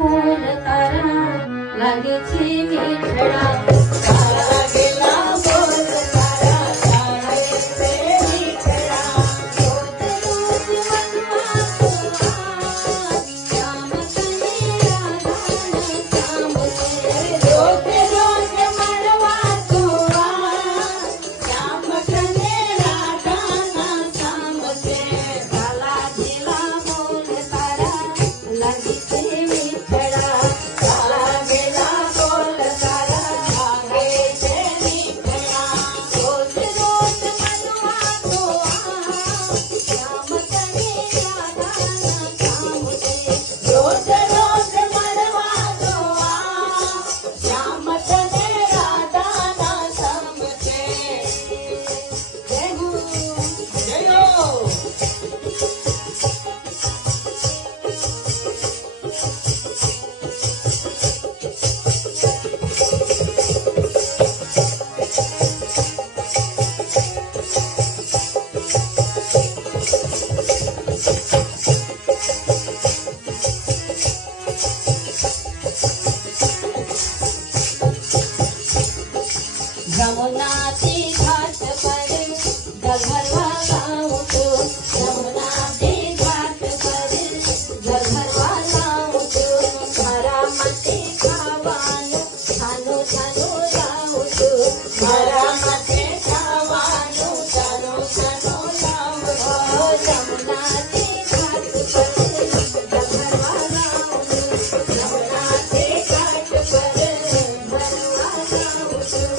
बोल तारा लागे छे मीठड़ा तारा गेला बोल तारा लागे छे मीठड़ा रोज रोज मनवा तो श्याम तने राधा श्याम से रोज रोज मनवा तो श्याम तने राधा श्याम से ताला गेला बोल तारा लागे छे यमुनाती घाट पर गलभरवा गाँव तो यमुनाती घाट पर गलभरवा गाँव तो मारा मते खावानो छानो छानो लाव तो मारा मते खावानो छानो छानो लाव तो यमुनाती घाट पर गलभरवा गाँव तो यमुनाती घाट पर गलभरवा गाँव तो